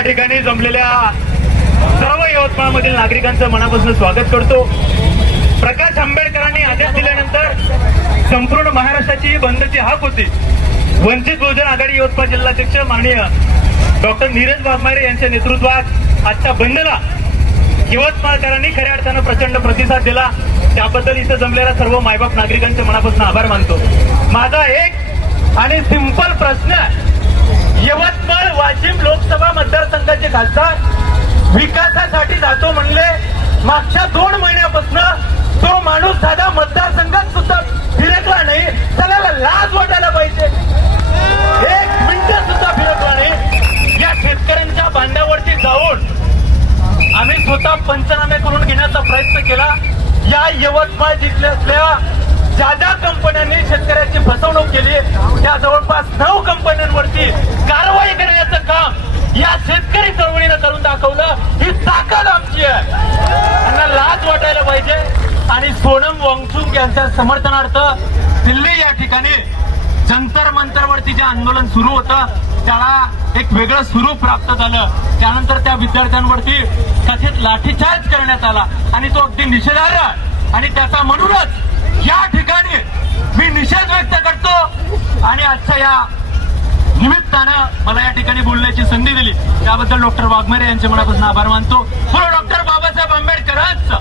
या ठिकाणी जमलेल्या सर्व यवतमाळमधील नागरिकांचं मनापासून स्वागत करतो। प्रकाश आंबेडकरांनी आदेश दिल्यानंतर संपूर्ण महाराष्ट्राची बंदची हाक होती। वंचित बहुजन आघाडी यवतमाळ जिल्हाध्यक्ष माननीय डॉक्टर नीरज वाघमारे यांच्या नेतृत्वात आजच्या बंदला यवतमाळकरांनी खऱ्या अर्थानं प्रचंड प्रतिसाद दिला। त्याबद्दल इथं जमलेल्या सर्व मायबाप नागरिकांचे मनापासून आभार मानतो। माझा एक आणि सिंपल प्रश्न आहे, यवतमाळ वाशिम लोकसभा मतदारसंघाचे खासदार विकासासाठी जातो म्हणले, मागच्या 2 महिन्यापासून तो माणूस साधा मतदारसंघात सुद्धा फिरकला नाही। त्याला लाज वाटायला पाहिजे, 1 मिनिट सुद्धा फिरकला नाही। या शेतकऱ्यांच्या बांधावरती जाऊन आम्ही स्वतः पंचनामे करून घेण्याचा प्रयत्न केला। या यवतमाळ जिल्ह्यातल्या ज्या कंपन्यांनी शेतकऱ्याची फसवणूक केली त्या जवळपास 9 कंपन्यांवरती कारवाई करण्याचं काम या शेतकरी चळवळीनं करून दाखवलं। ही ताकद आमची आहे, त्यांना लाज वाटायला पाहिजे। आणि सोनम वांगचुक यांच्या समर्थनार्थ दिल्ली या ठिकाणी जंतर मंतरवरती जे आंदोलन सुरू होतं त्याला एक वेगळं स्वरूप प्राप्त झालं। त्यानंतर त्या विद्यार्थ्यांवरती कथित लाठीचार्ज करण्यात आला आणि तो अगदी निषेधार्ह आणि त्याचा म्हणूनच या ठिकाणी मी निषेध व्यक्त करतो। आणि आजच्या या निमित्तानं मला या ठिकाणी बोलण्याची संधी दिली त्याबद्दल डॉक्टर वाघमारे यांचे मनापासून आभार मानतो। डॉक्टर बाबासाहेब आंबेडकरांचं